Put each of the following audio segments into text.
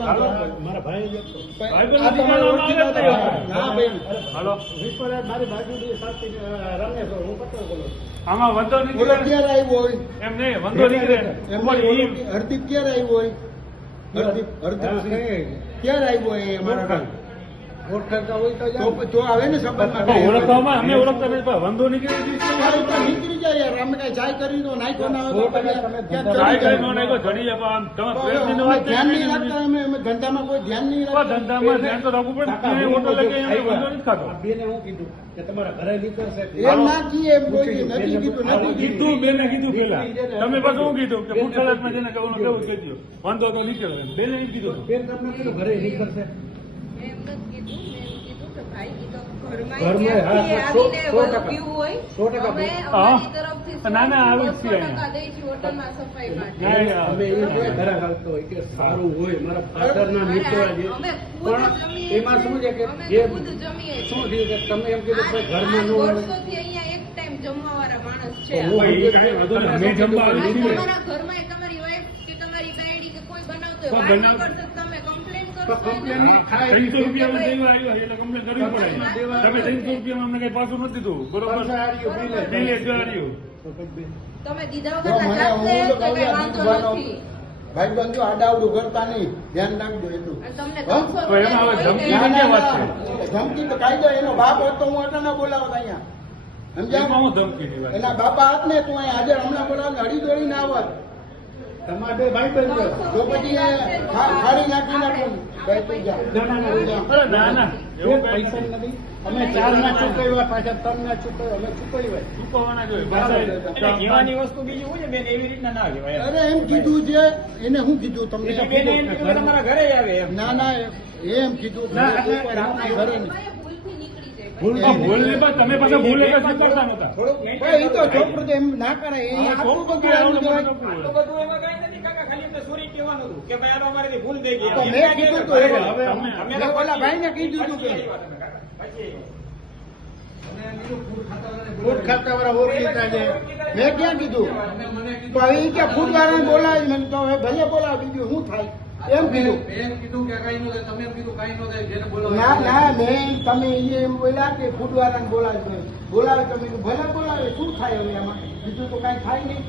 મારા ભાઈ મારી બાજુ રમેશ હું પટેલ બોલું આમાં વાંધો નહીં ક્યારે આવ્યો હોય એમ નહીં વાંધો નીકળે હરદીપ ક્યારે આવ્યો હોય હરદીપ ક્યારે આવ્યો હોય અમારા ઓળખતા હોય તો આવે ને સંબંધમાં ઓળખવામાં અમે ઓળખતા નથી પણ વાંધો નીકળી નીકળી જાય યાર અમે કઈ ચાય કરી તો નાખો ના ધ્યાન નહીં રાખતા અમે ધંધામાં કોઈ ધ્યાન નહીં રાખતા ધંધામાં ધ્યાન તો રાખવું પડે ઓટો લગે વાંધો નથી ખાતો બેને હું કીધું કે તમારા ઘરે નીકળશે એમ ના કીએ એમ કોઈ નથી કીધું બેને કીધું પેલા તમે પાછું શું કીધું કે પૂછલાસમાં જેને કહેવાનું કેવું કહેજો વાંધો તો નીકળે બેને કીધું બેન તમને કીધું ઘરે નીકળશે ના ના આવી જ છે સારું હોય મારા ફાધર ના મિત્ર પણ એમાં શું છે કે શું થયું કે તમે એમ કીધું કે ઘરમાં ન હોય જમવાવાળા માણસ છે તમારી વાઈફ કે તમારી બાયડી કે કોઈ બનાવતો હોય તમે કમ્પ્લેન કરો ₹300 આવ્યા એટલે કમ્પ્લેન કરવી પડે તમે ₹300 અમને કઈ પાછું નથી દીધું બરોબર તમે દીધા વગર વાંધો નથી ભાઈ બંધુ આડાવડું કરતા નહીં ધ્યાન રાખજો એટલું તમને ધમકી તો કાયદો એનો બાપ હતો હું અટાણા બોલાવત અહીંયા સમજ્યા એના બાપા હાથ ને તું અહીંયા હાજર હમણાં બોલાવ હળી દોડી ના આવત તમારે બે ભાઈ બંધુ તો પછી ખાડી નાખી નાખો પૈસા નથી અમે 4 ના ચૂકવ્યા પાછા 3 ના ચૂકવ્યા અમે ચૂકવ્યા કહેવાની વસ્તુ બીજી હોય ને બેન એવી રીતના ના કહેવાય. અરે એમ કીધું છે એને શું કીધું તમને તમારા ઘરે આવે એમ ના ના એમ કીધું ઘરે ભૂલ નહીં તમે પાછા ભૂલ કરતા નતા એ તો છોકરું એમ ના કરે આટલું બધું આટલું બધું એમાં કઈ નથી કાકા, ખાલી અમને સોરી કહેવાનું હતું કે ભાઈ આ અમારાથી ભૂલ થઈ ગઈ. મેં કીધું તો મેં ઓલા ભાઈને કીધું હતું કે ફૂડ ખાતા વાળા ઓળખીતા છે મેં ક્યાં કીધું તો હવે કે ફૂડ વાળાને બોલાવી મને તો હવે ભલે બોલાવ બીજું શું થાય એમ કીધું ના ના મેં તમે એમ બોલ્યા કે ફૂડ વાળાને બોલાવી બોલાવે તમે ભલે બોલાવે શું થાય હવે એમાં બીજું તો કઈ થાય નહીં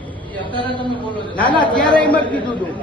ના ના ત્યારે એમ જ કીધું હતું